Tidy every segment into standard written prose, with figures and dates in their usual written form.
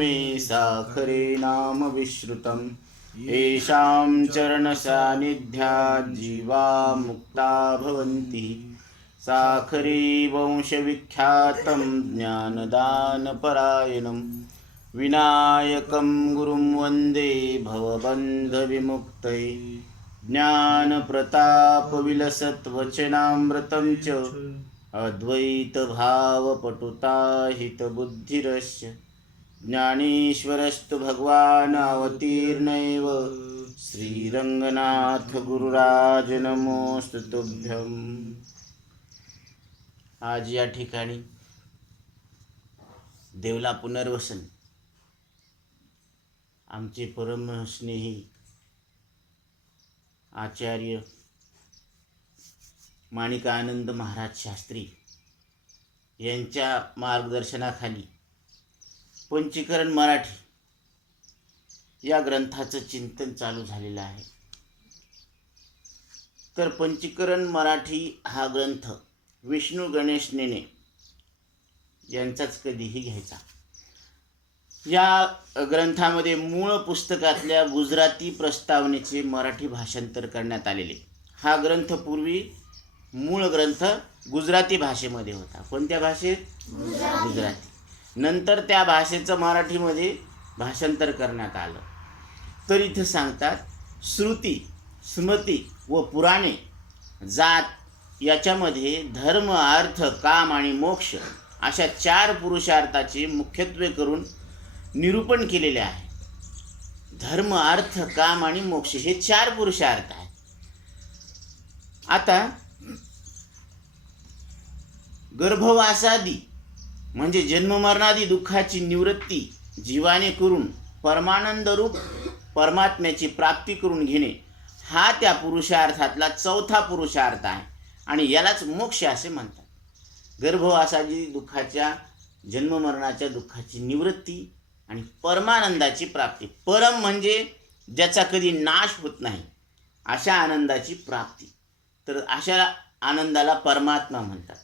मे साखरे नाम विश्रुतम् येषां चरणसान्निध्यात् जीवा मुक्ता भवन्ति। साखरे वंशविख्यातं ज्ञानदानपरायणं विनायकं गुरुं वन्दे भवबन्धविमुक्तये। ज्ञानप्रतापविलसद्वचनामृतं च अद्वैतभावपटुता हितबुद्धिरस्य। ज्ञानेश्वरस्तु भगवान् अवतीर्णैव श्रीरंगनाथ गुरुराज नमोस्तु तुभ्यं। आज या ठिकाणी देवला पुनर्वसन आमचे परमस्नेही आचार्य माणिकानंद महाराज शास्त्री यांच्या मार्गदर्शनाखाली पंचीकरण मराठी या ग्रंथाचं चिंतन चालू झालेलं आहे। तर पंचीकरण मराठी हा ग्रंथ विष्णू गणेश नेने यांचाच कधीही घ्यायचा। या ग्रंथामध्ये मूळ पुस्तकातल्या गुजराती प्रस्तावनेचे मराठी भाषांतर करण्यात आलेले। हा ग्रंथ पूर्वी मूळ ग्रंथ गुजराती भाषेमध्ये होता। कोणत्या भाषेत? गुजराती। नंतर त्या भाषेचं मराठीमध्ये भाषांतर करण्यात आलं। तर इथं सांगतात श्रुती, स्मृती व पुराणे जात याच्यामध्ये धर्म, अर्थ, काम आणि मोक्ष अशा 4 पुरुषार्थाचे मुख्यत्वे करून निरूपण केलेले आहे। धर्म, अर्थ, काम आणि मोक्ष हे 4 पुरुषार्थ आहेत। आता गर्भवासादी म्हणजे जन्ममरणादी दुःखाची निवृत्ती जीवाने करून परमानंद रूप परमात्म्याची प्राप्ती करून घेणे हा त्या पुरुषार्थातला 4था पुरुषार्थ आहे आणि यालाच मोक्ष असे म्हणतात। गर्भवासादी दुःखाच्या, जन्ममरणाच्या दुःखाची निवृत्ती आणि परमानंदाची प्राप्ती। परम म्हणजे ज्याचा कधी नाश होत नाही अशा आनंदाची प्राप्ती। तर अशा आनंदाला परमात्मा म्हणतात।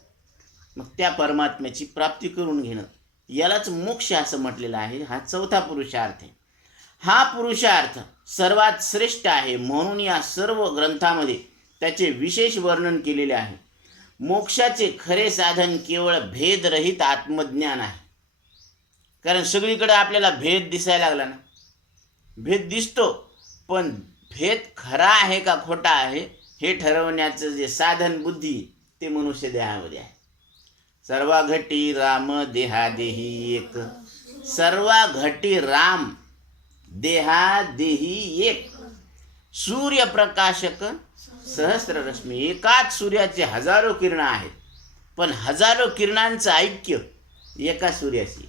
मग त्या परमात्म्याची प्राप्ती करून घेणं यालाच मोक्ष असं म्हटलेलं आहे। हा 4था पुरुषार्थ आहे। हा पुरुषार्थ सर्वात श्रेष्ठ आहे म्हणून या सर्व ग्रंथामध्ये त्याचे विशेष वर्णन केलेले आहे। मोक्षाचे खरे साधन केवळ भेदरहित आत्मज्ञान आहे। कारण सगळीकडे आपल्याला भेद दिसायला लागला ना, भेद दिसतो, पण भेद खरा आहे का खोटा आहे हे ठरवण्याचं जे साधन बुद्धी ते मनुष्य देहामध्ये आहे। सर्वा घटी राम देहादेही एक, सर्वा घटी राम देहादेही एक। सूर्यप्रकाशक सहस्र रश्मी, एकाच सूर्याचे हजारो किरण आहेत, पण हजारो किरणांचं ऐक्य एका सूर्याशी।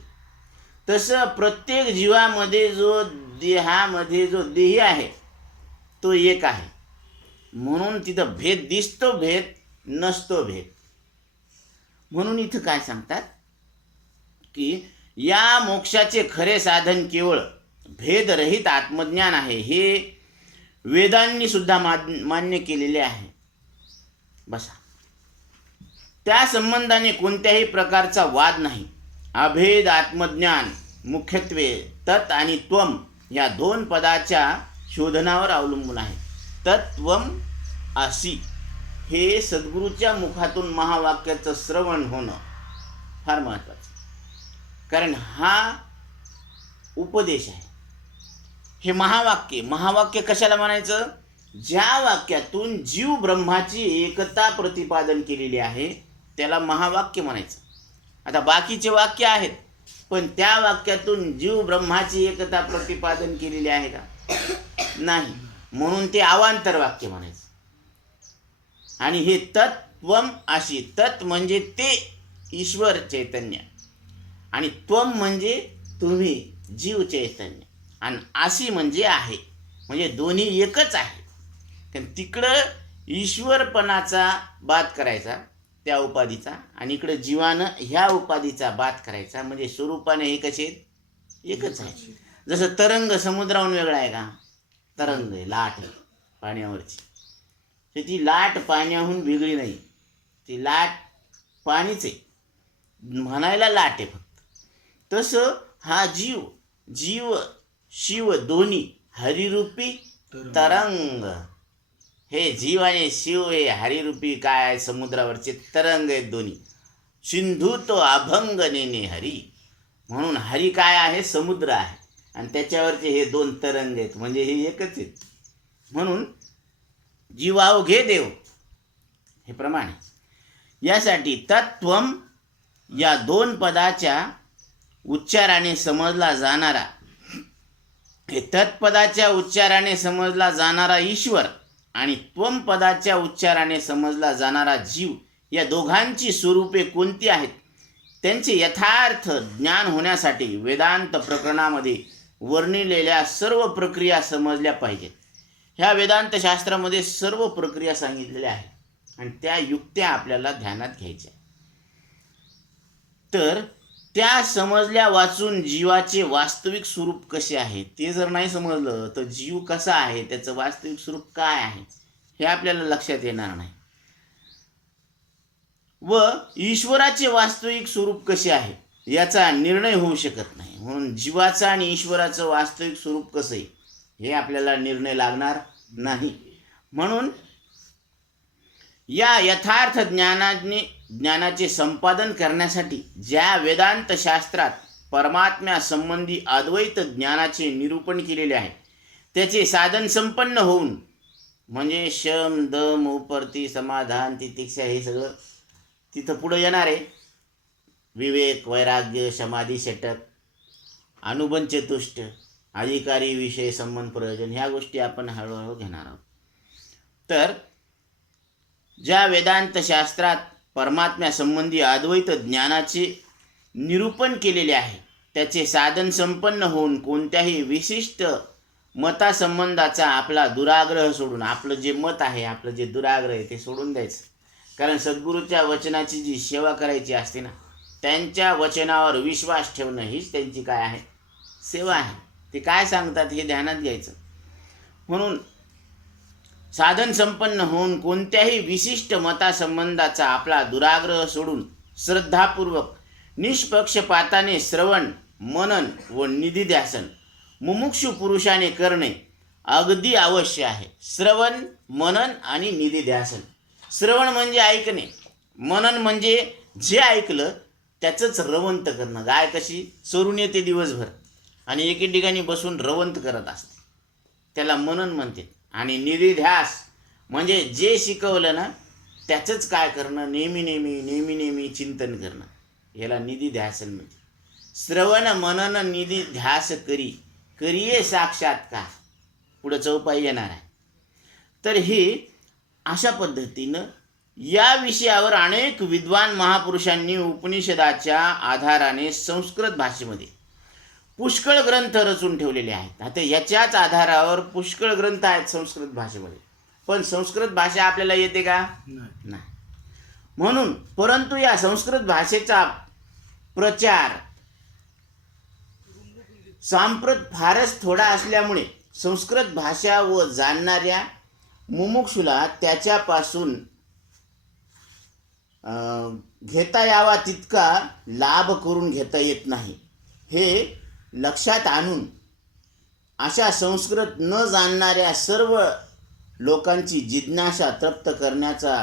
तसं प्रत्येक जीवामध्ये जो देहामध्ये जो देही आहे तो एक आहे, म्हणून तिथं भेद दिसतो, भेद नसतो भेद। म्हणून इथं काय सांगतात की या मोक्षाचे खरे साधन केवळ भेदरहित आत्मज्ञान आहे, हे वेदांनी सुद्धा मान्य केलेले आहे। बसा, त्या संबंधाने कोणत्याही प्रकारचा वाद नाही। अभेद आत्मज्ञान मुख्यत्वे तत् आणि त्वम या 2 पदाच्या शोधनावर अवलंबून आहे। तत्त्वम असि हे सद्गुरूच्या मुखातून महावाक्याचं श्रवण होणं फार महत्त्वाचं, कारण हा उपदेश आहे। हे महावाक्य कशाला म्हणायचं? ज्या वाक्यातून जीव ब्रह्माची एकता प्रतिपादन केलेली आहे त्याला महावाक्य म्हणायचं। आता बाकीचे वाक्य आहेत, पण त्या वाक्यातून जीव ब्रह्माची एकता प्रतिपादन केलेली आहे का? नाही, म्हणून ते अवांतर वाक्य म्हणायचं। आणि हे तत्त्वम अशी, तत् म्हणजे ते ईश्वर चैतन्य आणि त्वम म्हणजे तुम्ही जीव चैतन्य आणि अशी म्हणजे आहे, म्हणजे दोन्ही एकच आहे। कारण तिकडं ईश्वरपणाचा बात करायचा त्या उपाधीचा आणि इकडे जीवानं ह्या उपाधीचा बात करायचा, म्हणजे स्वरूपाने हे कसे एकच आहे। जसं तरंग समुद्राहून वेगळा आहे का? तरंग आहे, लाट आहे पाण्यावरची, तर ती लाट पाण्याहून वेगळी नाही, ती लाट पाणीच आहे, म्हणायला लाट आहे फक्त। तसं हा जीव जीव शिव दोन्ही हरिरूपी तरंग. हे जीव आणि शिव हे हरिरूपी काय आहे, समुद्रावरचे तरंग आहेत दोन्ही. सिंधू तो अभंग नेने हरी. म्हणून हरी काय आहे, समुद्र आहे, आणि त्याच्यावरचे हे दोन तरंग आहेत, म्हणजे हे एकच आहेत. म्हणून जीवावघे देव हे प्रमाणे. यासाठी तत्त्वम या दोन पदाच्या उच्चाराने समजला जाणारा, हे तत्पदाच्या उच्चाराने समजला जाणारा ईश्वर आणि त्वम पदाच्या उच्चाराने समजला जाणारा जीव, या दोघांची स्वरूपे कोणती आहेत, त्यांचे यथार्थ ज्ञान होण्यासाठी वेदांत प्रकरणामध्ये वर्णिलेल्या सर्व प्रक्रिया समजल्या पाहिजेत. ह्या वेदांत शास्त्रामध्ये सर्व प्रक्रिया सांगितलेल्या आहेत आणि त्या युक्त्या आपल्याला ध्यानात घ्यायच्या. तर त्या समजल्या वाचून जीवाचे वास्तविक स्वरूप कसे आहे ते जर नाही समजलं तर जीव कसा आहे, त्याचं वास्तविक स्वरूप काय आहे हे आपल्याला लक्षात येणार नाही. व ईश्वराचे वास्तविक स्वरूप कसे आहे याचा निर्णय होऊ शकत नाही. म्हणून जीवाचं आणि ईश्वराचं वास्तविक स्वरूप कसं आहे हे आपल्याला निर्णय लागणार नाही. म्हणून या यथार्थ ज्ञानाचे संपादन करण्यासाठी ज्या वेदांत शास्त्रात परमात्म्यासंबंधी अद्वैत ज्ञानाचे निरूपण केलेले आहे त्याचे साधन संपन्न होऊन, म्हणजे शम दम उपरती समाधान तितिक्षा हे सगळं तिथं पुढं येणार आहे. विवेक वैराग्य समाधी षटक अनुबंध चतुष्ट अधिकारी विषय संबंध प्रयोजन ह्या गोष्टी आपण हळूहळू घेणार आहोत. तर ज्या वेदांत शास्त्रात परमात्म्यासंबंधी अद्वैत ज्ञानाचे निरूपण केलेले आहे त्याचे साधन संपन्न होऊन कोणत्याही विशिष्ट मतासंबंधाचा आपला दुराग्रह सोडून, आपलं जे मत आहे, आपलं जे दुराग्रह आहे ते सोडून द्यायचं. कारण सद्गुरूच्या वचनाची जी सेवा करायची असते ना, त्यांच्या वचनावर विश्वास ठेवणं हीच त्यांची काय आहे, सेवा आहे. ते काय सांगतात हे ध्यानात घ्यायचं. म्हणून साधन संपन्न होऊन कोणत्याही विशिष्ट मतासंबंधाचा आपला दुराग्रह सोडून श्रद्धापूर्वक निष्पक्षपाताने श्रवण मनन व निधिध्यासन मुमुक्षु पुरुषाने करणे अगदी आवश्यक आहे. श्रवण मनन आणि निधिध्यासन. श्रवण म्हणजे ऐकणे, मनन म्हणजे जे ऐकलं त्याचंच रवंत करणं. गाय कशी चरून येते दिवसभर आणि एके ठिकाणी बसून रवंत करत असते, त्याला मनन म्हणते. आणि निधिध्यास म्हणजे जे शिकवलं ना त्याचंच काय करणं, नेहमी नेहमी नेहमी नेहमी चिंतन करणं, याला निधिध्यासन म्हणते. श्रवण मनन निधिध्यास करिये साक्षात्कार, पुढं चौपाई येणार आहे. तर हे अशा पद्धतीनं या विषयावर अनेक विद्वान महापुरुषांनी उपनिषदाच्या आधाराने संस्कृत भाषेमध्ये पुष्कळ ग्रंथ रचून ठेवलेले आहेत. आता याच्याच आधारावर पुष्कळ ग्रंथ आहेत संस्कृत भाषेमध्ये, पण संस्कृत भाषा आपल्याला येते का, नाही. म्हणून परंतु या संस्कृत भाषेचा प्रचार सांप्रत फारच थोडा असल्यामुळे संस्कृत भाषा व जाणणाऱ्या मुमुक्षुला त्याच्यापासून घेता यावा तितका लाभ करून घेता येत नाही. हे लक्षात आणून अशा संस्कृत न जाणणाऱ्या सर्व लोकांची जिज्ञासा तृप्त करण्याचा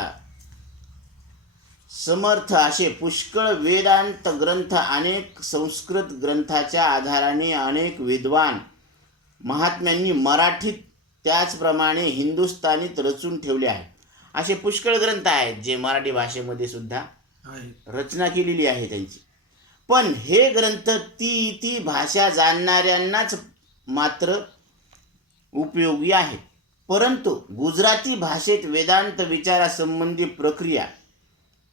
समर्थ असे पुष्कळ वेदांत ग्रंथ अनेक संस्कृत ग्रंथाच्या आधाराने अनेक विद्वान महात्म्यांनी मराठीत त्याचप्रमाणे हिंदुस्थानीत रचून ठेवले आहे. असे पुष्कळ ग्रंथ आहेत जे मराठी भाषेमध्ये सुद्धा रचना केलेली आहे त्यांची. पण हे ग्रंथ ती भाषा जाणणाऱ्यांनाच मात्र उपयोगी आहेत. परंतु गुजराती भाषेत वेदांत विचारासंबंधी प्रक्रिया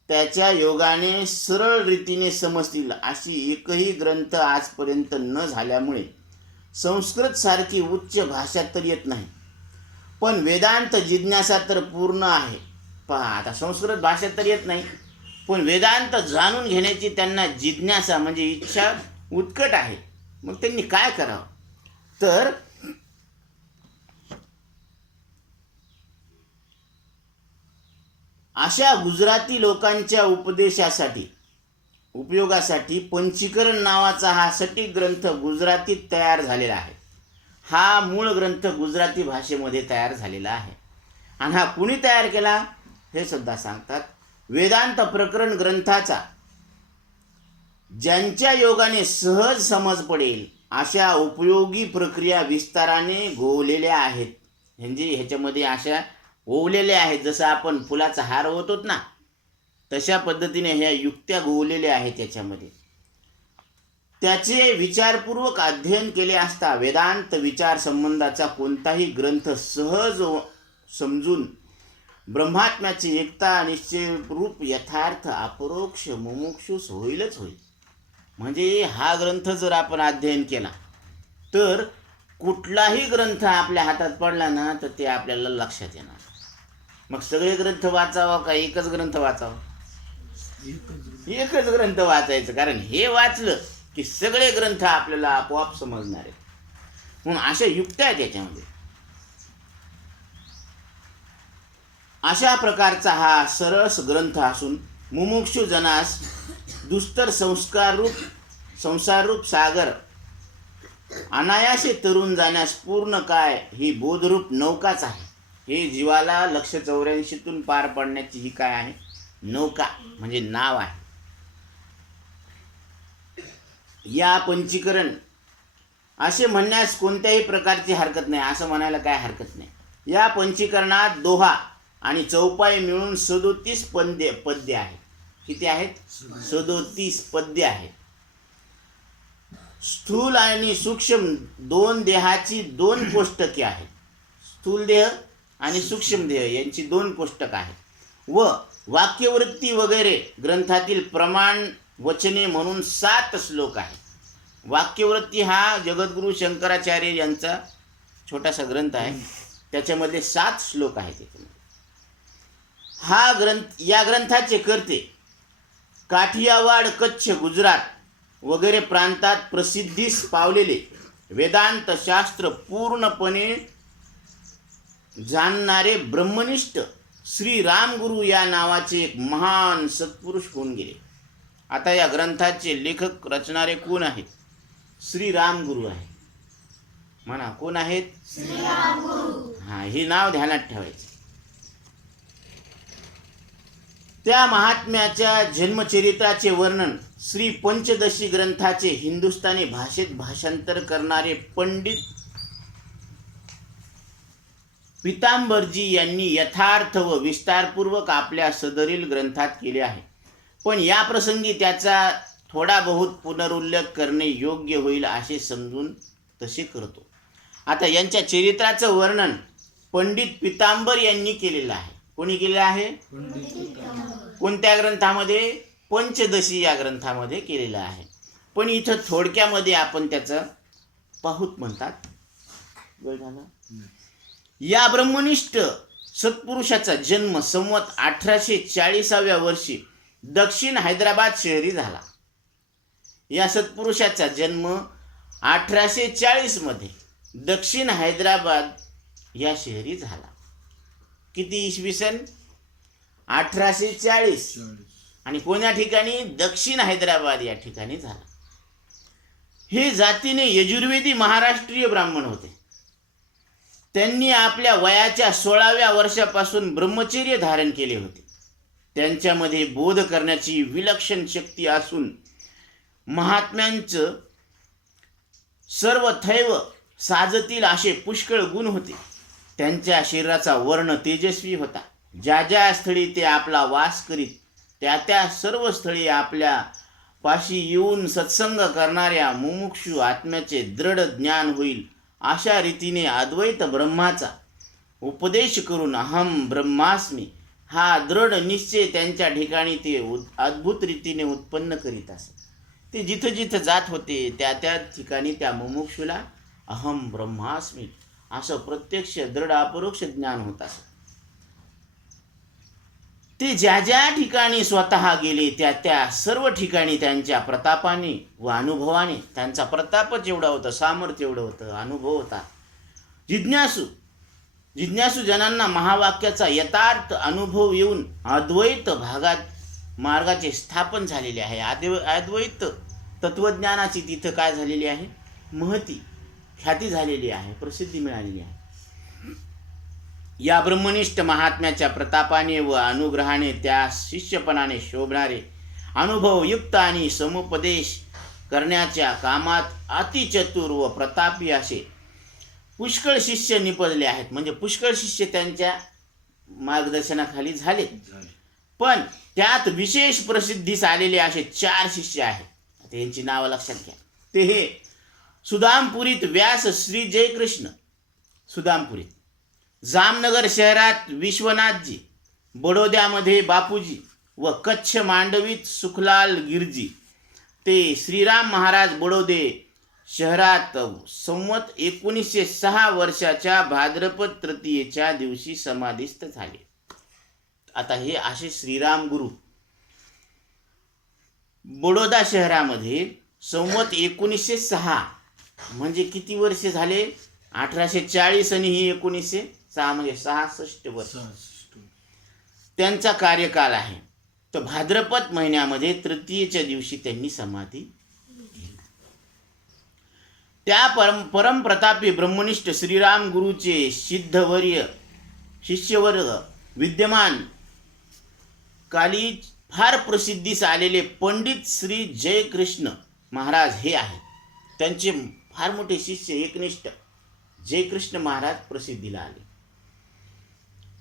त्याच्या योगाने सरळ रीतीने समजतील अशी एकही ग्रंथ आजपर्यंत न झाल्यामुळे संस्कृत सारखी उच्च भाषा तर येत नाही, पण वेदांत जिज्ञासा तर पूर्ण आहे. पहा, आता संस्कृत भाषा तर येत नाही, पण वेदांत जाणून घेण्याची त्यांना जिज्ञासा म्हणजे इच्छा उत्कट आहे. मग त्यांनी काय करावं, तर अशा गुजराती लोकांच्या उपदेशासाठी उपयोगासाठी पंचीकरण नावाचा हा सटीक ग्रंथ गुजरातीत तयार झालेला आहे. हा मूळ ग्रंथ गुजराती भाषेमध्ये तयार झालेला आहे. आणि हा कुणी तयार केला हे सुद्धा सांगतात. वेदांत प्रकरण ग्रंथाचा ज्यांच्या योगाने सहज समज पडेल अशा उपयोगी प्रक्रिया विस्ताराने गोवलेल्या आहेत. म्हणजे ह्याच्यामध्ये अशा ओवलेल्या आहेत. जसं आपण फुलाचा हार होतोत ना, तशा पद्धतीने ह्या युक्त्या गोवलेल्या आहेत याच्यामध्ये. त्याचे विचारपूर्वक अध्ययन केले असता वेदांत विचार संबंधाचा कोणताही ग्रंथ सहज समजून ब्रह्मात्म्याची एकता निश्चय रूप यथार्थ अपरोक्ष मुमुक्षुस होईलच होईल. म्हणजे हा ग्रंथ जर आपण अध्ययन केला तर कुठलाही ग्रंथ आपल्या हातात पडला ना तर ते आपल्याला लक्षात येणार. मग सगळे ग्रंथ वाचावा का एकच ग्रंथ वाचावा? एकच ग्रंथ वाचायचं. कारण हे वाचलं की सगळे ग्रंथ आपल्याला आपोआप समजणार आहेत. म्हणून अशा युक्त्या आहेत याच्यामध्ये. अशा प्रकारचा हा सरस ग्रंथ असून मुमुक्षु जनास दुस्तर संसाररूप सागर अनायासे तरुण जाण्यास पूर्ण काय ही बोधरूप नौकाच आहे. हे जीवाला 184 पार पडण्याची ही काय आहे? नौका म्हणजे नाव आहे. या पंचीकरण असे म्हणण्यास कोणत्याही प्रकारची हरकत नाही. असं म्हणायला काय हरकत नाही. या पंचीकरणात दोहा आणि चौपाई मिळून 37 पद्य आहेत. किती आहेत? 37 पद्य आहेत. स्थूल आणि सूक्ष्म दोन देहाची 2 कोष्टके आहेत. स्थूल देह आणि सूक्ष्म देह यांची 2 कोष्टक आहेत. व वाक्यवृत्ती वगैरे ग्रंथातील प्रमाण वचने म्हणून 7 श्लोक आहेत. वाक्यवृत्ती हा जगद्गुरू शंकराचार्य यांचा छोटासा ग्रंथ आहे. त्याच्यामध्ये 7 श्लोक आहेत. या ग्रंथाचे कर्ते काठियावाड, कच्छ, गुजरात वगैरे प्रांतात प्रसिद्धीस पावलेले वेदांत शास्त्र पूर्णपणे जाणणारे ब्रह्मनिष्ठ श्री रामगुरु या नावाचे एक महान सत्पुरुष होऊन गेले. आता या ग्रंथाचे लेखक रचणारे कोण आहेत? श्री रामगुरु आहे. म्हणा कोण आहेत? श्री रामगुरु. हा, हे नाव ध्यानात ठेवायचं. त्या महात्म्याच्या जन्मचरित्राचे वर्णन श्री पंचदशी ग्रंथाचे हिंदुस्थानी भाषेत भाषांतर करणारे पंडित पितांबरजी यांनी यथार्थ व विस्तारपूर्वक आपल्या सदरील ग्रंथात केले आहे. पण या प्रसंगी त्याचा थोडा बहुत पुनरुल्लेख करणे योग्य होईल असे समजून तसे करतो. आता यांच्या चरित्राचं वर्णन पंडित पितांबर यांनी केलेलं आहे. कोणी केलेलं आहे? कोणत्या ग्रंथामध्ये? पंचदशी या ग्रंथामध्ये केलेलं आहे. पण इथं थोडक्यामध्ये आपण त्याचं पाहूत म्हणतात. वेळ झाला. या ब्रह्मनिष्ठ सत्पुरुषाचा जन्म संवत 1840व्या वर्षी दक्षिण हैदराबाद शहरी झाला. या सत्पुरुषाचा जन्म 1840 मध्ये दक्षिण हैदराबाद या शहरी झाला. किती इसवी सन? 1840. आणि कोण्या ठिकाणी? दक्षिण हैदराबाद या ठिकाणी झाला. हे जातीने यजुर्वेदी महाराष्ट्रीय ब्राह्मण होते. त्यांनी आपल्या वयाच्या 16व्या वर्षापासून ब्रह्मचर्य धारण केले होते. त्यांच्यामध्ये बोध करण्याची विलक्षण शक्ती असून महात्म्यांचं सर्वथैव साजतील असे पुष्कळ गुण होते. त्यांच्या शरीराचा वर्ण तेजस्वी होता. ज्या ज्या स्थळी ते आपला वास करीत त्या त्या सर्व स्थळी आपल्या पाशी येऊन सत्संग करणाऱ्या मुमुक्षु आत्म्याचे दृढ ज्ञान होईल अशा रीतीने अद्वैत ब्रह्माचा उपदेश करून अहम ब्रह्मास्मी हा दृढ निश्चय त्यांच्या ठिकाणी ते अद्भुत रीतीने उत्पन्न करीत असत. ते जिथं जिथं जात होते त्या त्या ठिकाणी त्या मुमुक्षुला अहम ब्रह्मास्मी असं प्रत्यक्ष दृढ अपरोक्ष ज्ञान होत असत. ते ज्या ज्या ठिकाणी स्वतः गेले त्या त्या सर्व ठिकाणी त्यांच्या प्रतापाने व अनुभवाने, त्यांचा प्रतापच एवढा होता, सामर्थ्य एवढं होतं, अनुभव होता. जिज्ञासू जनांना महावाक्याचा यथार्थ अनुभव येऊन अद्वैत भागात मार्गाचे स्थापन झालेले आहे. अद्वैत तत्वज्ञानाची तिथं काय झालेली आहे, महती ख्याती झालेली आहे, प्रसिद्धी मिळालेली आहे. या ब्रह्मनिष्ठ महात्म्याच्या प्रतापाने व अनुग्रहाने त्या शिष्यपणाने शोभणारे अनुभवयुक्त आणि समुपदेश करण्याच्या कामात अतिचतुर व प्रतापी असे पुष्कळ शिष्य निपजले आहेत. म्हणजे पुष्कळ शिष्य त्यांच्या मार्गदर्शनाखाली झाले. पण त्यात विशेष प्रसिद्धीस आलेले असे 4 शिष्य आहेत. आता यांची नावं लक्षात घ्या. ते हे सुदामपुरीत व्यास श्री जयकृष्ण सुदामपुरीत, जामनगर शहरात विश्वनाथजी, बडोद्यामध्ये बापूजी व कच्छ मांडवीत सुखलाल गिरजी. ते श्रीराम महाराज बडोदे शहरात संवत 1906 वर्षाच्या भाद्रपद तृतीयेच्या दिवशी समाधिस्थ झाले. आता हे असे श्रीराम गुरु बडोदा शहरामध्ये संवत 1906 म्हणजे किती वर्ष झाले, 1840 आणि ही 1906 म्हणजे 66 वर्ष त्यांचा कार्यकाल आहे. तर भाद्रपद महिन्यामध्ये तृतीयेच्या दिवशी त्यांनी समाधी घेतली. त्या परमप्रतापी ब्रह्मनिष्ठ श्रीराम गुरुचे सिद्धवर्य शिष्यवर्ग विद्यमान काली फार प्रसिद्धीस आलेले पंडित श्री जयकृष्ण महाराज हे आहेत. त्यांचे फार मोठे शिष्य एकनिष्ठ जयकृष्ण महाराज प्रसिद्धीला आले.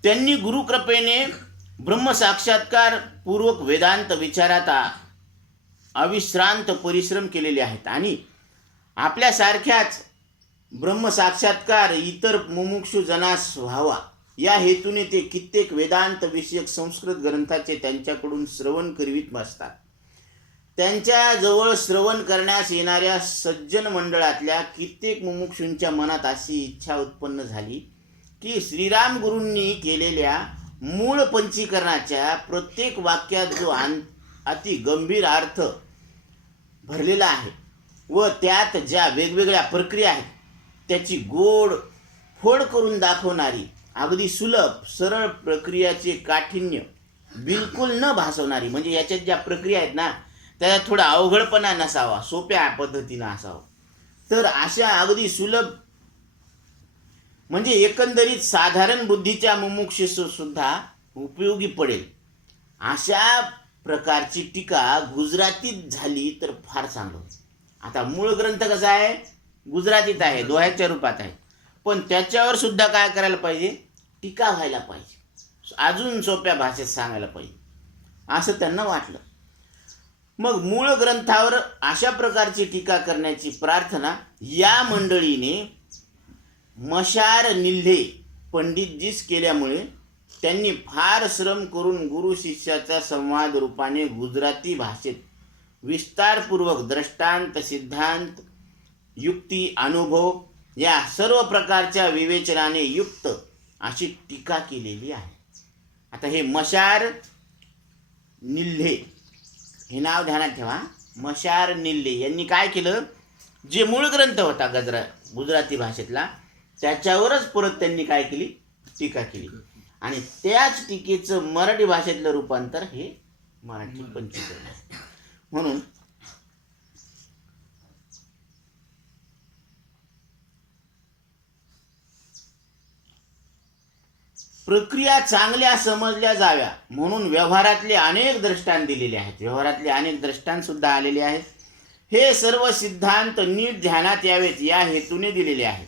त्यांनी गुरुकृपेने ब्रह्मसाक्षात्कार पूर्वक वेदांत विचारात अविश्रांत परिश्रम केलेले आहेत आणि आपल्यासारख्याच ब्रह्मसाक्षात्कार इतर मुमुक्षु जनास व्हावा या हेतूने ते कित्येक वेदांत विषयक संस्कृत ग्रंथाचे त्यांच्याकडून श्रवण करीत असतात. त्यांच्या जवळ श्रवण करण्यास येणाऱ्या सज्जन मंडळातल्या कित्येक मुमुक्षूंच्या मनात अशी इच्छा उत्पन्न झाली की श्रीराम गुरूंनी केलेल्या मूळ पंचीकरणाच्या प्रत्येक वाक्यात जो अति गंभीर अर्थ भरलेला आहे व त्यात ज्या वेगवेगळ्या प्रक्रिया आहेत त्याची गोड फोड करून दाखवणारी अगदी सुलभ सरळ प्रक्रियाचे काठिण्य बिलकुल न भासवणारी, म्हणजे याच्यात ज्या प्रक्रिया आहेत ना त्याला थोडा अवघडपणा नसावा, सोप्या पद्धतीनं असावं, तर अशा अगदी सुलभ म्हणजे एकंदरीत साधारण बुद्धीच्या मुमुक्षुस सुद्धा उपयोगी पडेल अशा प्रकारची टीका गुजरातीत झाली तर फार चांगलं होईल. आता मूळ ग्रंथ कसा आहे, गुजरातीत आहे, दोह्याच्या रूपात आहे, पण त्याच्यावर सुद्धा काय करायला पाहिजे, टीका व्हायला पाहिजे, अजून सोप्या भाषेत सांगायला पाहिजे असं त्यांना वाटलं. मग मूळ ग्रंथावर अशा प्रकारची टीका करण्याची प्रार्थना या मंडळीने मशार निल्हे पंडितजीस केल्यामुळे त्यांनी फार श्रम करून गुरु शिष्याचा संवाद रूपाने गुजराती भाषेत विस्तारपूर्वक दृष्टांत, सिद्धांत, युक्ती, अनुभव या सर्व प्रकारच्या विवेचनाने युक्त अशी टीका केलेली आहे. आता हे मशार निल्हे हे नाव ध्यानात ठेवा. मशार निल्हे यांनी काय केलं, जे मूळ ग्रंथ होता गुजराती भाषेतला त्याच्यावरच परत त्यांनी काय केली, टीका केली आणि त्याच टीकेचं मराठी भाषेतलं रूपांतर हे मराठी पंचीकरण आहे. म्हणून प्रक्रिया चांगल्या समजल्या जाव्या म्हणून व्यवहारातले अनेक दृष्टांत दिलेले आहेत. व्यवहारातले अनेक दृष्टांत सुद्धा आलेले आहेत. हे सर्व सिद्धांत नीट ध्यानात यावेत या हेतूने दिलेले आहेत.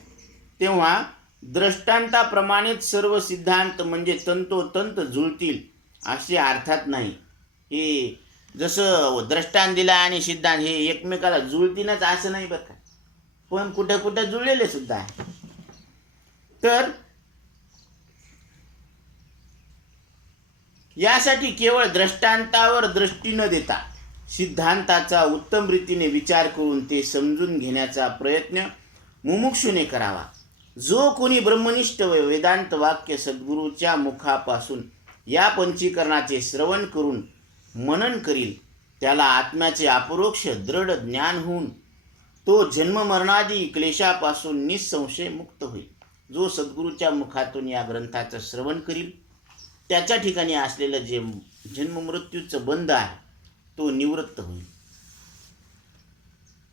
तेव्हा दृष्टांताप्रमाणेच सर्व सिद्धांत म्हणजे तंतोतंत जुळतील असे अर्थात नाही. हे जसं दृष्टांत दिला आणि सिद्धांत हे एकमेकाला जुळतीनच असं नाही बरं का, पण कुठं कुठं जुळलेले सुद्धा आहे. तर यासाठी केवळ दृष्टांतावर दृष्टी न देता सिद्धांताचा उत्तम रीतीने विचार करून ते समजून घेण्याचा प्रयत्न मुमुक्षुने करावा. जो कोणी ब्रह्मनिष्ठ वेदांत वाक्य सद्गुरूच्या मुखापासून या पंचीकरणाचे श्रवण करून मनन करील त्याला आत्म्याचे अपरोक्ष दृढ ज्ञान होऊन तो जन्ममरणादी क्लेशापासून निसंशय मुक्त होईल. जो सद्गुरूच्या मुखातून या ग्रंथाचं श्रवण करील त्याच्या ठिकाणी असलेलं जे जन्ममृत्यूचं बंध आहे तो निवृत्त होईल.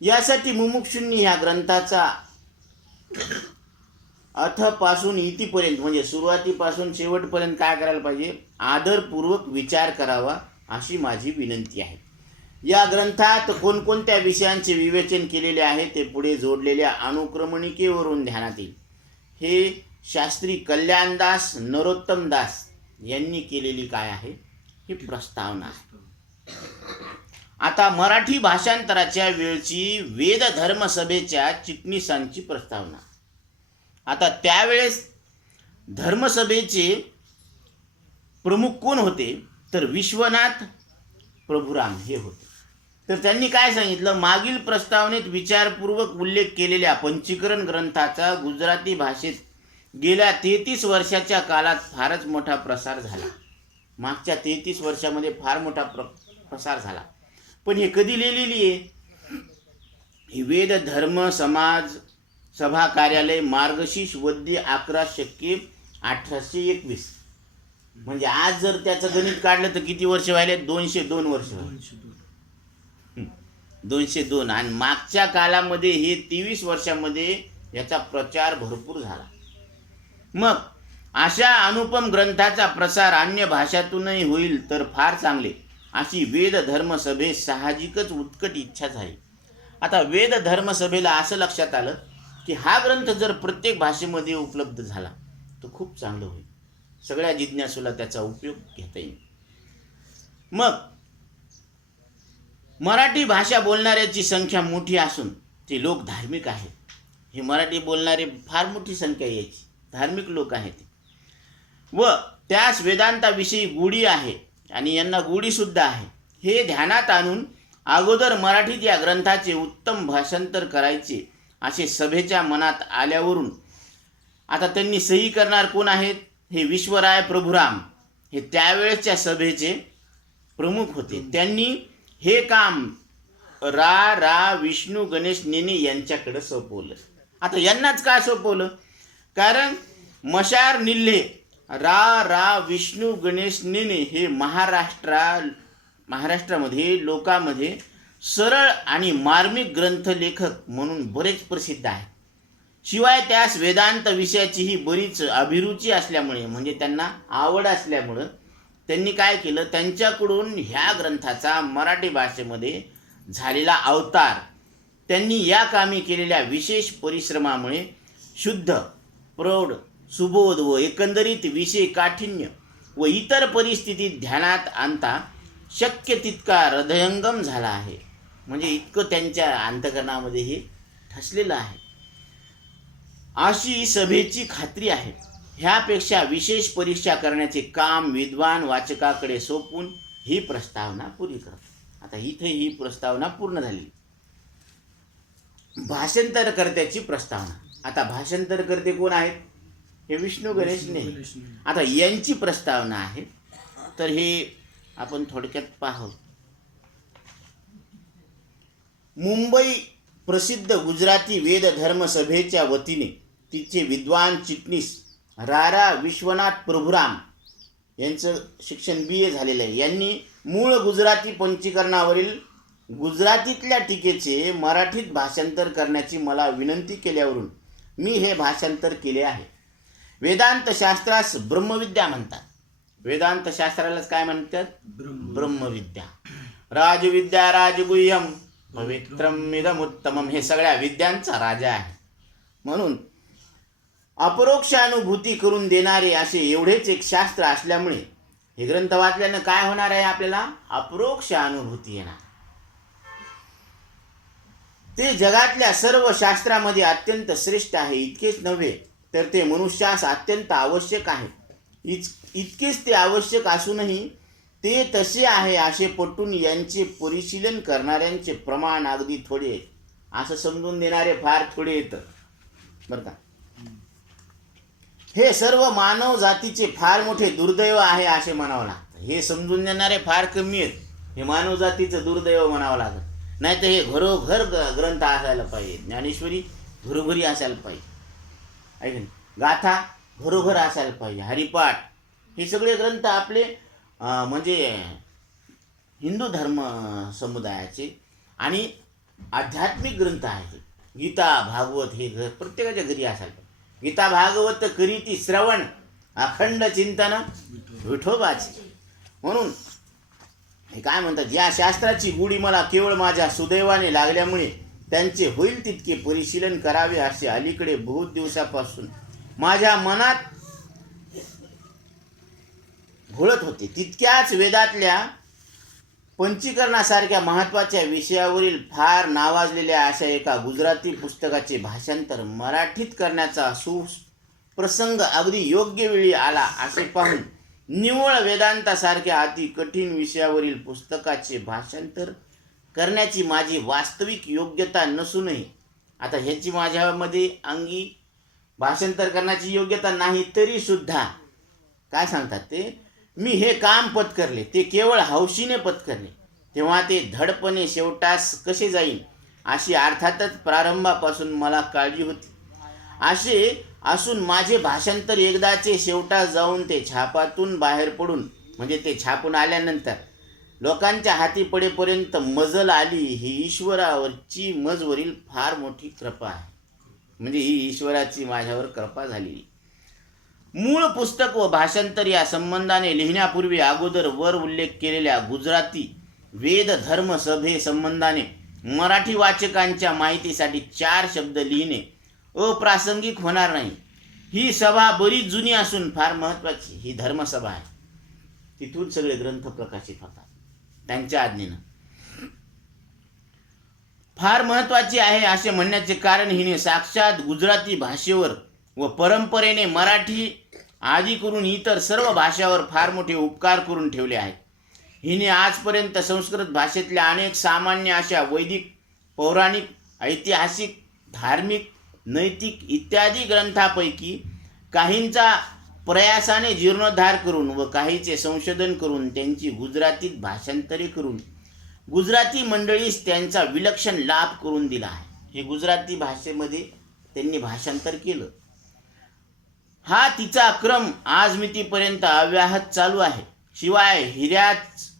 यासाठी मुमुक्षूंनी ह्या ग्रंथाचा अथपासून इतिपर्यंत म्हणजे सुरुवातीपासून शेवटपर्यंत काय करायला पाहिजे, आदरपूर्वक विचार करावा अशी माझी विनंती आहे. या ग्रंथात कोणकोणत्या विषयांचे विवेचन केलेले आहे ते पुढे जोडलेल्या अनुक्रमणिकेवरून ध्यानात येईल. हे शास्त्री कल्याणदास नरोत्तम दास यांनी केलेली काय आहे, ही प्रस्तावना आहे. आता मराठी भाषांतराच्या वेळची वेद धर्म सभेच्या चिटणीसांची प्रस्तावना. आता त्यावेळेस धर्मसभेचे प्रमुख कोण होते, तर विश्वनाथ प्रभुराम हे होते. तर त्यांनी काय सांगितलं, मागील प्रस्तावनेत विचारपूर्वक उल्लेख केलेल्या पंचीकरण ग्रंथाचा गुजराती भाषेत गेल्या 33 वर्षाच्या काळात फारच मोठा प्रसार झाला. मागच्या 33 वर्षामध्ये फार मोठा प्रसार झाला. पण हे कधी लिहिलेली आहे, ही वेद धर्म समाज सभा कार्यालय मार्गशीर्ष वद्य 11 शके 1821. म्हणजे आज जर त्याचं गणित काढलं तर किती वर्ष व्हायले, 202 वर्ष. 202. आणि मागच्या काळामध्ये हे 23 वर्षामध्ये याचा प्रचार भरपूर झाला. मग अशा अनुपम ग्रंथाचा प्रसार अन्य भाषातूनही होईल तर फार चांगले अशी वेद धर्म सभेत साहजिकच उत्कट इच्छा झाली. आता वेद धर्म सभेला असं लक्षात आलं की हा ग्रंथ जर प्रत्येक भाषेमध्ये उपलब्ध झाला तर खूप चांगलं होईल, सगळ्या जिज्ञासूला त्याचा उपयोग घेता येईल. मग मराठी भाषा बोलणाऱ्याची संख्या मोठी असून ते लोक धार्मिक आहेत. हे मराठी बोलणारे फार मोठी संख्या याची धार्मिक लोक आहेत व त्यास वेदांताविषयी गोडी आहे आणि यांना गोडीसुद्धा आहे. हे ध्यानात आणून अगोदर मराठीत या ग्रंथाचे उत्तम भाषांतर करायचे असे सभेच्या मनात आल्यावरून आता त्यांनी सही करणार कोण आहेत, हे विश्वराय प्रभुराम हे त्यावेळेच्या सभेचे प्रमुख होते. त्यांनी हे काम रा विष्णू गणेश नेने यांच्याकडे सोपवलं. आता यांनाच का सोपवलं, कारण मशार निल्हे रा विष्णू गणेश नेने हे महाराष्ट्रामध्ये लोकांमध्ये सरळ आणि मार्मिक ग्रंथलेखक म्हणून बरेच प्रसिद्ध आहेत. शिवाय त्यास वेदांत विषयाचीही बरीच अभिरुची असल्यामुळे म्हणजे त्यांना आवड असल्यामुळं त्यांनी काय केलं, त्यांच्याकडून ह्या ग्रंथाचा मराठी भाषेमध्ये झालेला अवतार, त्यांनी या कामी केलेल्या विशेष परिश्रमामुळे शुद्ध प्रौढ सुबोध व एकंदरीत विषय काठिण्य व इतर परिस्थितीत ध्यानात आणता शक्य तितका हृदयंगम झाला आहे. म्हणजे इतकं त्यांच्या अंतःकरणामध्ये हे ठसलेलं आहे अशी सभेची खात्री आहे. ह्यापेक्षा विशेष परीक्षा करण्याचे काम विद्वान वाचकाकडे सोपून ही प्रस्तावना पुरी करतो. आता इथे ही प्रस्तावना पूर्ण झाली. भाषांतरकर्त्याची प्रस्तावना. आता भाषांतरकर्ते कोण आहेत, हे विष्णू गणेश नेने. आता यांची प्रस्तावना आहे, तर हे आपण थोडक्यात पाहू. मुंबई प्रसिद्ध गुजराती वेद धर्म सभेच्या वतीने तिचे विद्वान चिटणीस रा विश्वनाथ प्रभुराम यांचं शिक्षण BA झालेलं आहे. यांनी मूळ गुजराती पंचीकरणावरील गुजरातीतल्या टीकेचे मराठीत भाषांतर करण्याची मला विनंती केल्यावरून मी हे भाषांतर केले आहे. वेदांत शास्त्रास ब्रह्मविद्या म्हणतात. वेदांत शास्त्रालाच काय म्हणतात, ब्रह्मविद्या. राजविद्या राजगुह्यम पवित्रम इदमुत्तमम हे सगळ्या विद्यांचा राजा आहे. म्हणून अपरोक्ष अनुभूती करून देणारे असे एवढेच एक शास्त्र असल्यामुळे हे ग्रंथ वाचल्यानं काय होणार आहे, आपल्याला अपरोक्ष अनुभूती येणार. ते जगातल्या सर्व शास्त्रामध्ये अत्यंत श्रेष्ठ आहे. इतकेच नव्हे तर ते मनुष्यास अत्यंत आवश्यक आहे. इतकेच ते आवश्यक असूनही ते तसे आहे असे पटून यांचे परिशीलन करणाऱ्यांचे प्रमाण अगदी थोडे असं समजून देणारे फार थोडे येतं बरं का. हे सर्व मानव जातीचे फार मोठे दुर्दैव आहे असे म्हणावं लागतं. हे समजून देणारे फार कमी आहेत, हे मानव जातीचं दुर्दैव म्हणावं लागतं. नाही तर हे घरोघर ग्रंथ असायला पाहिजे. ज्ञानेश्वरी घरोघरी असायला पाहिजे, ऐक गाथा घरोघर असायला पाहिजे, हरिपाठ हे सगळे ग्रंथ आपले म्हणजे हिंदू धर्म समुदायाचे आणि आध्यात्मिक ग्रंथ आहेत. गीता भागवत हे प्रत्येकाच्या घरी असायला. गीता भागवत करीती श्रवण अखंड चिंतन विठोबाचे. म्हणून हे काय म्हणतात, या शास्त्राची गुढी मला केवळ माझ्या सुदैवाने लागल्यामुळे त्यांचे होईल तितके परिशीलन करावे असे अलीकडे बहुत दिवसापासून माझ्या मनात घोळत होते. तितक्याच वेदातल्या पंचीकरणासारख्या महत्त्वाच्या विषयावरील फार नावाजलेल्या अशा एका गुजराती पुस्तकाचे भाषांतर मराठीत करण्याचा सुप्रसंग अगदी योग्य वेळी आला असे पाहून निव्वळ वेदांतासारख्या अति कठीण विषयावरील पुस्तकाचे भाषांतर करण्याची माझी वास्तविक योग्यता नसूनही, आता ह्याची माझ्यामध्ये अंगी भाषांतर करण्याची योग्यता नाही तरीसुद्धा काय सांगतात ते, मी हे काम पत्करले ते केवळ हौशीने पत्करले. तेव्हा ते धडपणे शेवटास कसे जाईल अशी अर्थातच प्रारंभापासून मला काळजी होती. असे असून माझे भाषांतर एकदाचे शेवटास जाऊन ते छापातून बाहेर पडून, म्हणजे ते छापून आल्यानंतर लोकांच्या हाती पडेपर्यंत मजल आली, ही ईश्वरावरची मजवरील फार मोठी कृपा आहे. म्हणजे ही ईश्वराची माझ्यावर कृपा झालेली. मूळ पुस्तक व भाषांतर या संबंधाने लिहिण्यापूर्वी अगोदर वर उल्लेख केलेल्या गुजराती वेद धर्म सभे संबंधाने मराठी वाचकांच्या माहितीसाठी 4 शब्द लिहिणे अप्रासंगिक होणार नाही. ही सभा बरीच जुनी असून फार महत्त्वाची. ही धर्मसभा आहे. तिथून सगळे ग्रंथ प्रकाशित होतात त्यांच्या आज्ञेनं. फार महत्त्वाची आहे असे म्हणण्याचे कारण हिने साक्षात गुजराती भाषेवर व परंपरेने मराठी आदी करून इतर सर्व भाषावर फार मोठे उपकार करून ठेवले आहेत. हिने आजपर्यंत संस्कृत भाषेतल्या अनेक सामान्य अशा वैदिक, पौराणिक, ऐतिहासिक, धार्मिक, नैतिक इत्यादी ग्रंथापैकी काहींचा प्रयासाने जीर्णोद्धार करून व काहीचे संशोधन करून त्यांची गुजरातीत भाषांतरे करून गुजराती मंडळीस त्यांचा विलक्षण लाभ करून दिला आहे. हे गुजराती भाषेमध्ये त्यांनी भाषांतर केलं. हा तिचा क्रम आजमितीपर्यंत अव्याहत चालू आहे. शिवाय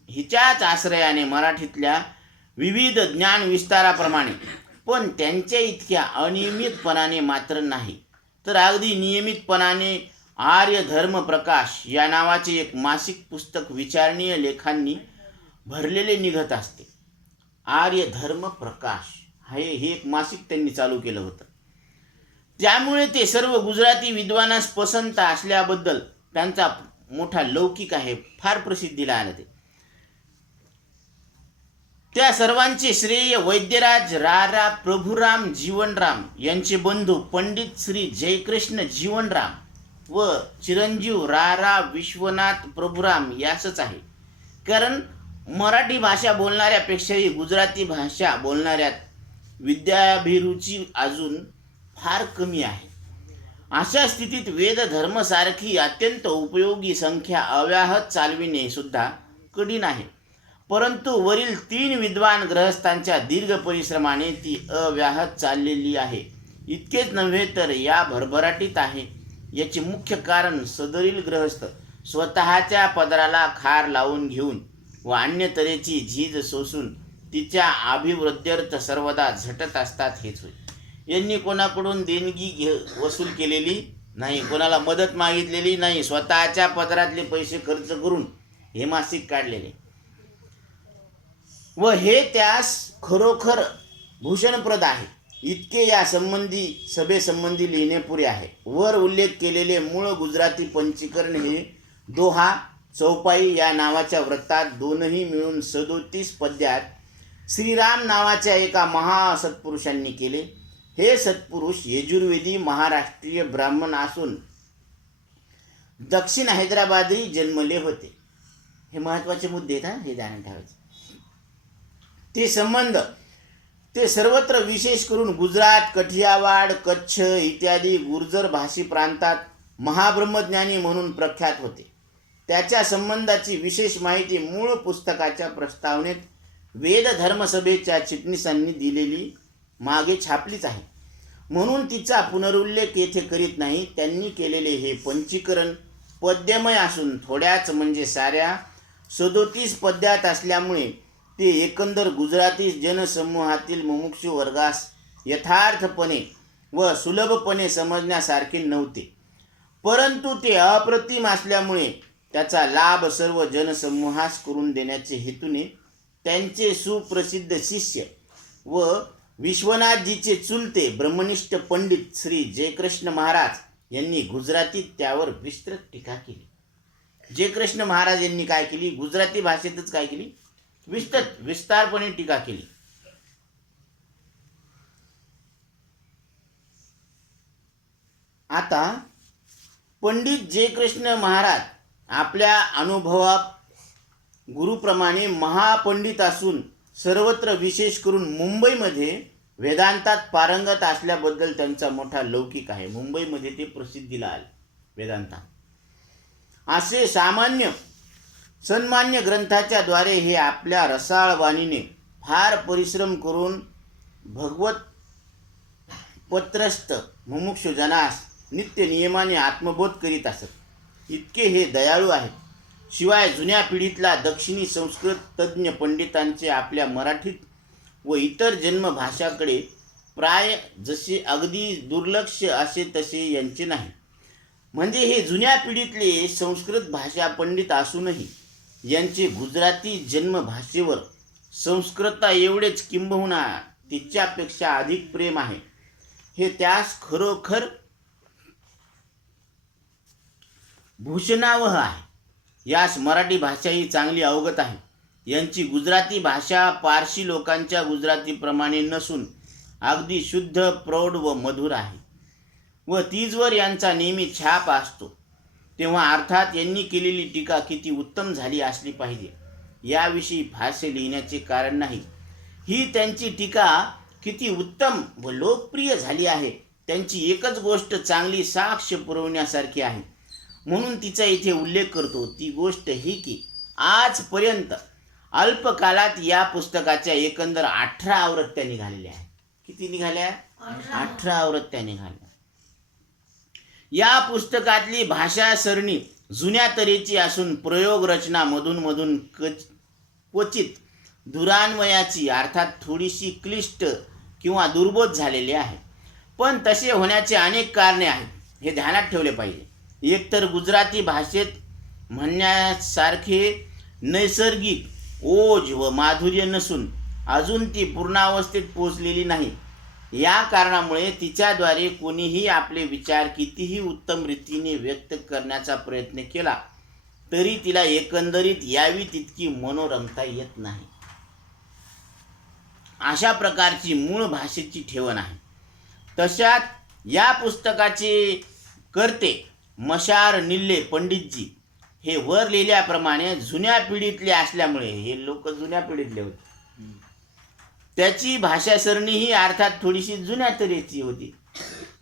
हिच्याच आश्रयाने मराठीतल्या विविध ज्ञान विस्ताराप्रमाणे, पण त्यांच्या इतक्या अनियमितपणाने मात्र नाही, तर अगदी नियमितपणाने आर्य धर्म प्रकाश या नावाचे एक मासिक पुस्तक विचारणीय लेखांनी भरलेले निघत असते. आर्य धर्म प्रकाश हे एक मासिक त्यांनी चालू केलं होतं. त्यामुळे ते सर्व गुजराती विद्वानास पसंत असल्याबद्दल त्यांचा मोठा लौकिक आहे, फार प्रसिद्धीला आलं ते. त्या सर्वांचे श्रेय वैद्यराज रारा प्रभुराम जीवनराम यांचे बंधू पंडित श्री जयकृष्ण जीवनराम व चिरंजीव रारा विश्वनाथ प्रभुराम यासच आहे. कारण मराठी भाषा बोलणाऱ्यापेक्षाही गुजराती भाषा बोलणाऱ्यात विद्याभिरुची अजून फार कमी आहे. अशा स्थितीत वेदधर्मसारखी अत्यंत उपयोगी संख्या अव्याहत चालविणे सुद्धा कठीण आहे. परंतु वरील 3 विद्वान गृहस्थांच्या दीर्घ परिश्रमाने ती अव्याहत चाललेली आहे. इतकेच नव्हे तर या भरभराटीत आहे याचे मुख्य कारण सदरील गृहस्थ स्वतःच्या पदराला खार लावून घेऊन व अन्य तऱ्हेची झीज सोसून तिच्या अभिवृद्ध्यर्थ सर्वदा झटत असतात हेच होय. यांनी कोणाकडून देणगी वसूल केलेली नाही, कोणाला मदत मागितलेली नाही, स्वतःच्या पदरातले पैसे खर्च करून हे मासिक काढलेले व हे त्यास खरोखर भूषणप्रद आहे. इतके या सभेसंबंधी लिहिणे पुरे आहे. वर उल्लेख केलेले मूळ गुजराती पंचीकरण हे दोहा चौपाई या नावाच्या व्रतात दोनही मिळून 37 पद्यात श्रीराम नावाच्या एका महासत्पुरुषांनी केले. हे सत्पुरुष यजुर्वेदी महाराष्ट्रीय ब्राह्मण असून दक्षिण हैदराबादी जन्मले होते. हे महत्त्वाचे मुद्दे आहेत, हे ध्यानात ठेवायचे. ते सर्वत्र विशेष करून गुजरात, कठियावाड, कच्छ इत्यादी गुर्जर भाषी प्रांतात महाब्रह्मज्ञानी म्हणून प्रख्यात होते. त्याच्या संबंधाची विशेष माहिती मूळ पुस्तकाच्या प्रस्तावनेत वेद धर्मसभेच्या चिटणीसांनी दिलेली मागे छापलीच आहे. म्हणून तिचा पुनरुल्लेख येथे करीत नाही. त्यांनी केलेले हे पंचीकरण पद्यमय असून थोड्याच म्हणजे साऱ्या 37 पद्यात असल्यामुळे ते एकंदर गुजराती जनसमूहातील मुमुक्षु वर्गास यथार्थपणे व सुलभपणे समजण्यासारखे नव्हते, परंतु ते अप्रतिम असल्यामुळे त्याचा लाभ सर्व जनसमूहास करून देण्याचे हेतूने त्यांचे सुप्रसिद्ध शिष्य व विश्वनाथजीचे चुलते ब्रह्मनिष्ठ पंडित श्री जयकृष्ण महाराज यांनी गुजरातीत त्यावर विस्तृत टीका केली. जयकृष्ण महाराज यांनी काय केली? गुजराती भाषेतच काय केली? विस्तारपणे टीका केली. आता पंडित जयकृष्ण महाराज आपल्या अनुभवा गुरुप्रमाणे महापंडित असून सर्वत्र विशेष करून मुंबईमध्ये वेदांतात पारंगत असल्याबद्दल त्यांचा मोठा लौकिक आहे. मुंबईमध्ये ते प्रसिद्धीला आले वेदांतात. असे सामान्य सन्मान्य ग्रंथाच्या द्वारे हे आपल्या रसाळ वाणीने फार परिश्रम करून भगवत पत्रस्थ मुमुक्षु जनास नित्य नियमाने आत्मबोध करीत असत. इतके हे दयाळू आहेत. शिवाय जुन्या पिढीतला दक्षिणी संस्कृत तज्ज्ञ पंडितांचे आपल्या मराठीत व इतर जन्मभाषाकडे प्राय जसे अगदी दुर्लक्ष असे तसे यांचे नाही. म्हणजे हे जुन्या पिढीतले संस्कृत भाषा पंडित असूनही यांचे गुजराती जन्मभाषेवर संस्कृता एवढेच किंबहुना तिच्यापेक्षा अधिक प्रेम आहे, हे त्यास खरोखर भूषणावह आहे. यास मराठी भाषा ही चांगली अवगत आहे. यांची गुजराती भाषा पारशी लोकांच्या गुजरातीप्रमाणे नसून अगदी शुद्ध, प्रौढ व मधुर आहे व तीजवर यांचा नेहमी छाप असतो. तेव्हा अर्थात यांनी केलेली टीका किती उत्तम झाली असली पाहिजे याविषयी फारसे लिहिण्याचे कारण नाही. ही त्यांची टीका किती उत्तम व लोकप्रिय झाली आहे त्यांची एकच गोष्ट चांगली साक्ष पुरवण्यासारखी आहे, म्हणून तिचा इथे उल्लेख करतो. ती गोष्ट ही की आजपर्यंत अल्पकालात या पुस्तकाच्या एकंदर 18 आवृत्त्या निघालेल्या आहेत. किती निघाल्या? 18 आवृत्त्या निघाल्या. या पुस्तकातली भाषा सरणी जुन्या तऱ्हेची असून प्रयोग रचना मधून क्वचित दुरान्वयाची अर्थात थोडीशी क्लिष्ट किंवा दुर्बोध झालेली आहे. पण तसे होण्याचे अनेक कारणे आहेत, हे ध्यानात ठेवले पाहिजे. एकतर गुजराती भाषेत म्हणण्यासारखे नैसर्गिक ओज व माधुर्य नसून अजून ती पूर्णावस्थेत पोचलेली नाही. या कारणामुळे तिच्याद्वारे कोणीही आपले विचार कितीही उत्तम रीतीने व्यक्त करण्याचा प्रयत्न केला तरी तिला एकंदरीत यावी तितकी मनोरमता येत नाही. अशा प्रकारची मूळ भाषेची ठेवण आहे. तशात या पुस्तकाचे कर्ते मशार निल्ले पंडितजी हे वर लिहिल्याप्रमाणे जुन्या पिढीतले असल्यामुळे हे लोक जुन्या पिढीतले होते. त्याची भाषा सरणी ही अर्थात थोडीशी जुन्या तऱ्हेची होती,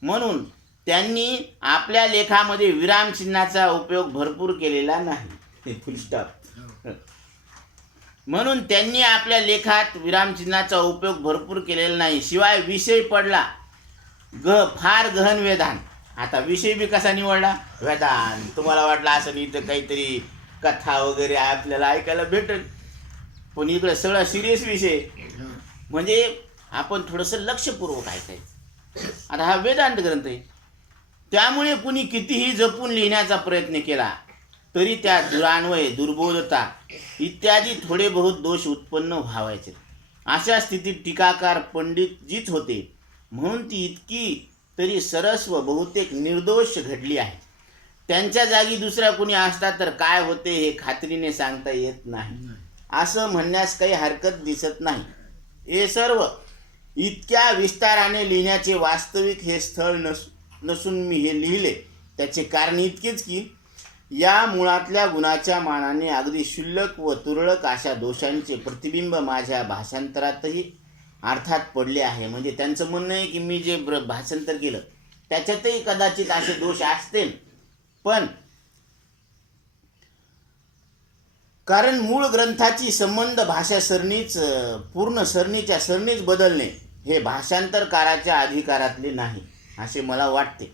म्हणून त्यांनी आपल्या लेखामध्ये विरामचिन्हाचा उपयोग भरपूर केलेला नाही. फुलस्टॉप. म्हणून त्यांनी आपल्या लेखात विरामचिन्हाचा उपयोग भरपूर केलेला नाही. शिवाय विषय पडला फार गहन वेदांत. आता विषय बी कसा निवडला? वेदांत. तुम्हाला वाटलं असं इथं काहीतरी कथा वगैरे आपल्याला ऐकायला भेटेल, पण इकडं सगळा सिरियस विषय, म्हणजे आपण थोडंसं लक्षपूर्वक ऐकायचं. आता हा वेदांत ग्रंथ आहे, त्यामुळे कुणी कितीही जपून लिहिण्याचा प्रयत्न केला तरी त्या दुरान्वय, दुर्बोधता इत्यादी थोडे बहुत दोष उत्पन्न व्हावायचे. अशा स्थितीत टीकाकार पंडितजीच होते, म्हणून ती इतकी तरी सरस व बहुतेक निर्दोष घडली आहे. त्यांच्या जागी दुसरा कुणी असता तर काय होते हे खात्रीने सांगता येत नाही, असं म्हणण्यास काही हरकत दिसत नाही. हे सर्व इतक्या विस्ताराने लिहिण्याचे वास्तविक हे स्थळ नसून मी हे लिहिले त्याचे कारण इतकेच की या मुळातल्या गुणाच्या मानाने अगदी क्षुल्लक व तुरळक अशा दोषांचे प्रतिबिंब माझ्या भाषांतरातही अर्थात पडले आहे. म्हणजे त्यांचं म्हणणं आहे की मी जे भाषांतर केलं त्याच्यातही कदाचित असे दोष असतील, पण कारण मूळ ग्रंथाची संबंध भाषा सरणीच पूर्ण सरणीच्या सरणीच बदलणे हे भाषांतरकाराच्या अधिकारातले नाही असे मला वाटते.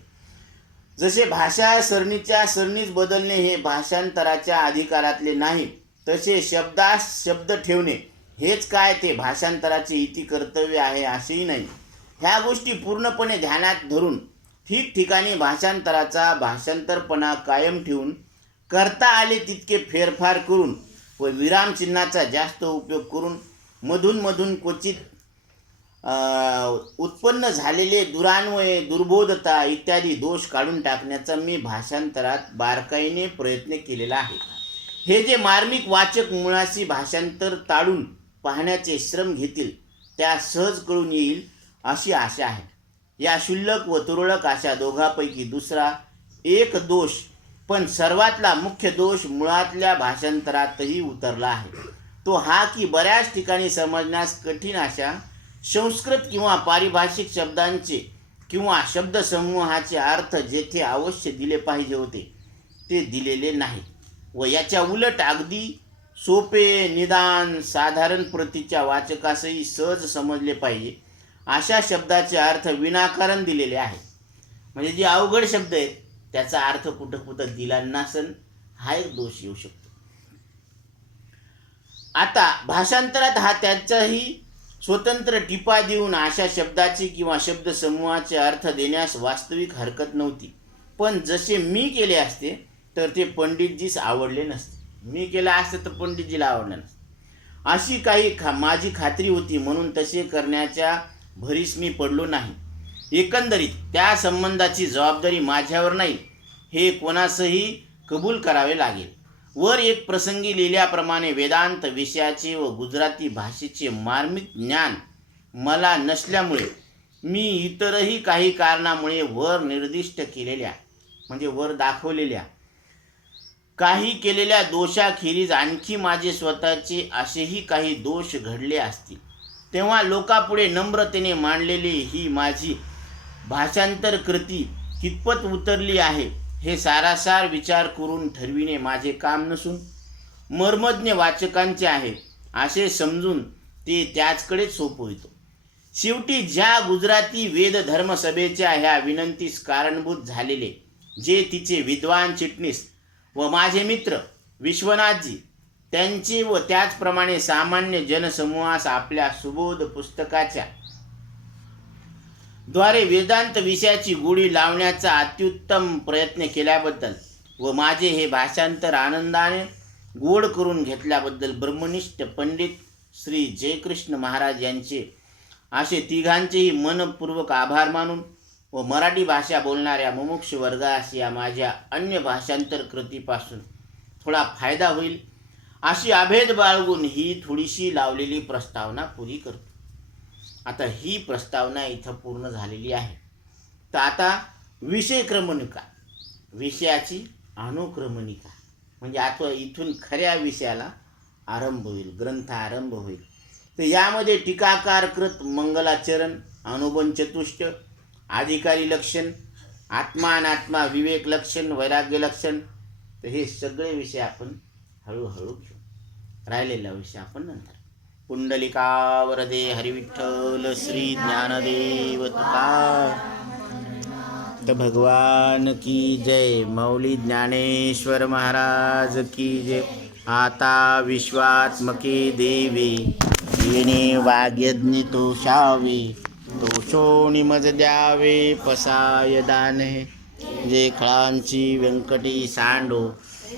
जसे भाषा सरणीच्या सरणीच बदलणे हे भाषांतराच्या अधिकारातले नाही, तसे शब्दास शब्द ठेवणे हेच काय ते भाषांतराचे इति कर्तव्य आहे असेही नाही. ह्या गोष्टी पूर्णपणे ध्यानात धरून ठिकठिकाणी भाषांतराचा भाषांतरपणा कायम ठेवून करता आले तितके फेरफार करून व विरामचिन्हाचा जास्त उपयोग करून मधून मधून क्वचित उत्पन्न झालेले दुरान्वये दुर्बोधता इत्यादी दोष काढून टाकण्याचा मी भाषांतरात बारकाईने प्रयत्न केलेला आहे. हे जे मार्मिक वाचक मुळाशी भाषांतर ताळून पाहण्याचे श्रम घेतील त्या सहज कळून येईल अशी आशा आहे. या क्षुल्लक व तुरळक अशा दोघांपैकी दुसरा एक दोष पण सर्वातला मुख्य दोष मुळातल्या भाषांतरातही उतरला आहे. तो हा की बऱ्याच ठिकाणी समजण्यास कठीण अशा संस्कृत किंवा पारिभाषिक शब्दांचे किंवा शब्दसमूहाचे अर्थ जेथे अवश्य दिले पाहिजे होते ते दिलेले नाही व याच्या उलट अगदी सोपे निदान साधारण प्रतीच्या वाचकासही सहज समजले पाहिजे अशा शब्दाचे अर्थ विनाकारण दिलेले आहेत. म्हणजे जे अवघड शब्द आहेत त्याचा अर्थ कुठं कुठं दिला नसन हा एक दोष येऊ शकतो. आता भाषांतरात हा त्याचाही स्वतंत्र टिपा देऊन अशा शब्दाचे किंवा शब्दसमूहाचे अर्थ देण्यास वास्तविक हरकत नव्हती. पण जसे मी केले असते तर ते पंडितजीस आवडले नसते. मी केलं असतं तर पंडितजीला आवडलं नसतं अशी काही माझी खात्री होती. म्हणून तसे करण्याच्या भरीस मी पडलो नाही. एकंदरीत त्या संबंधाची जबाबदारी माझ्यावर नाही हे कोणासही कबूल करावे लागेल. वर एक प्रसंगी लिहिल्याप्रमाणे वेदांत विषयाचे व गुजराती भाषेचे मार्मिक ज्ञान मला नसल्यामुळे मी इतरही काही कारणामुळे वर निर्दिष्ट केलेल्या म्हणजे वर दाखवलेल्या काही केलेल्या दोषाखेरीज आणखी माझे स्वतःचे असेही काही दोष घडले असतील तेव्हा लोकापुढे नम्रतेने मांडलेली ही माझी भाषांतर कृती कितपत उतरली आहे हे सारासार विचार करून ठरविणे माझे काम नसून मर्मज्ञ वाचकांचे आहे असे समजून ते त्याचकडेच सोपवितो. शेवटी ज्या गुजराती वेद धर्मसभेच्या ह्या विनंतीस कारणभूत झालेले जे तिचे विद्वान चिटणीस व माझे मित्र विश्वनाथजी त्यांचे व त्याचप्रमाणे सामान्य जनसमूहास आपल्या सुबोध पुस्तकाच्या द्वारे वेदांत विषयाची गोडी लावण्याचा अत्युत्तम प्रयत्न केल्याबद्दल व माझे हे भाषांतर आनंदाने गोड करून घेतल्याबद्दल ब्रह्मनिष्ठ पंडित श्री जयकृष्ण महाराज यांचे असे तिघांचेही मनपूर्वक आभार मानून व मराठी भाषा बोलणाऱ्या मुमुक्ष वर्गास या माझ्या अन्य भाषांतर कृतीपासून थोडा फायदा होईल अशी अभेद बाळगून ही थोडीशी लावलेली प्रस्तावना पुरी करतो. आता ही प्रस्तावना इथं पूर्ण झालेली आहे. तर आता विषय क्रमणिका विषयाची अनुक्रमणिका म्हणजे आता इथून खऱ्या विषयाला आरंभ होईल ग्रंथ आरंभ होईल. तर यामध्ये टीकाकार कृत मंगलाचरण अनुबंध चतुष्ट अधिकारी लक्षण आत्मा अनात्मा विवेक लक्षण वैराग्य लक्षण तर हे सगळे विषय आपण हळूहळू घेऊ. राहिलेला विषय आपण नंतर. पुंडलिका वरदे हरिविठ्ठल श्री ज्ञानदेव तुकाराम भगवान की जय. मौली ज्ञानेश्वर महाराज की जय. आता विश्वात्मके देवे येणे वाग्यज्ञ तोषावे तोषो निमज द्यावे पसाय दाने जे खळांची व्यंकटी सांडो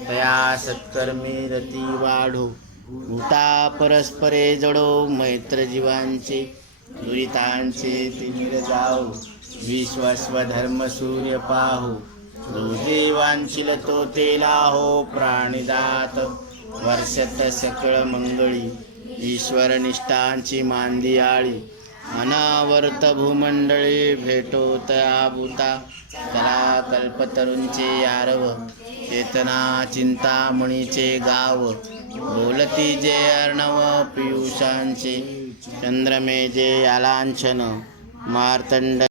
तया सत्कर्मे रती वाढो भूता परस्परे जडो मैत्र जीवांचे दुरितांचे तिमिर जाओ विश्वस्वधर्म सूर्य पाहो रोजे वांछिल तो तेला हो प्राणिदात वर्षत सकळ मंगळी ईश्वर निष्ठांची मांदियाळी अनावर्त भूमंडळी भेटो तया भूता कला कल्पतरूंचे यारव चेतना चिंतामणीचे गाव बोलती जे अर्णव पियुषांचे चंद्रमे जे आलांछन मार्तंड